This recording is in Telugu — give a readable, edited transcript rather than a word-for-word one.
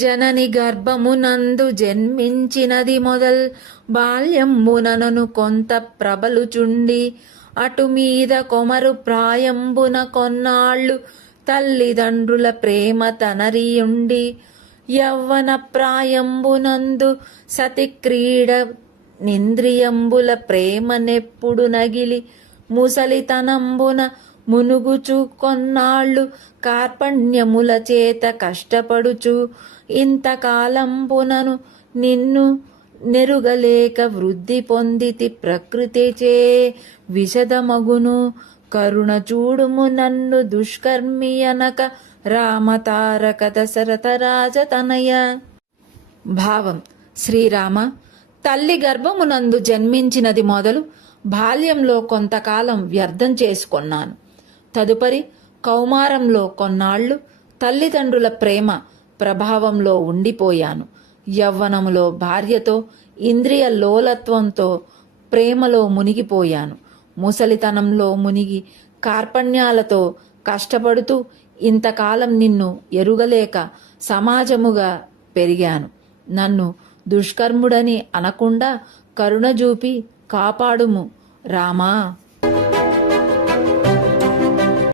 జనని గర్భమునందు జన్మించినది మొదల్ బాల్యంబునను కొంత ప్రబలుచుండి అటు మీద కొమరు ప్రాయంబున కొన్నాళ్ళు తల్లిదండ్రుల ప్రేమ తనరియుండి యవ్వన ప్రాయంబునందు సతి క్రీడ నింద్రియంబుల ప్రేమ నెప్పుడు నగిలి ముసలితనంబున మునుగుచు కొన్నాళ్ళు కార్పణ్యముల చేత కష్టపడుచు ఇంతకాలంబునను నిన్ను నెరుగలేక వృద్ధి పొందితి ప్రకృతిచే విషదమగును కరుణ చూడుము నన్ను దుష్కర్మి అనక రామతారక దశరథ రాజతనయ. భావం: శ్రీరామ, తల్లి గర్భమునందు జన్మించినది మొదలు బాల్యంలో కొంతకాలం వ్యర్థం చేసుకొన్నాను. తదుపరి కౌమారంలో కొన్నాళ్ళు తల్లిదండ్రుల ప్రేమ ప్రభావంలో ఉండిపోయాను. యవ్వనములో భార్యతో ఇంద్రియ లోలత్వంతో ప్రేమలో మునిగిపోయాను. ముసలితనంలో మునిగి కార్పణ్యాలతో కష్టపడుతూ ఇంతకాలం నిన్ను ఎరుగలేక సమాజముగా పెరిగాను. నన్ను దుష్కర్ముడని అనకుండా కరుణ చూపి కాపాడుము రామా.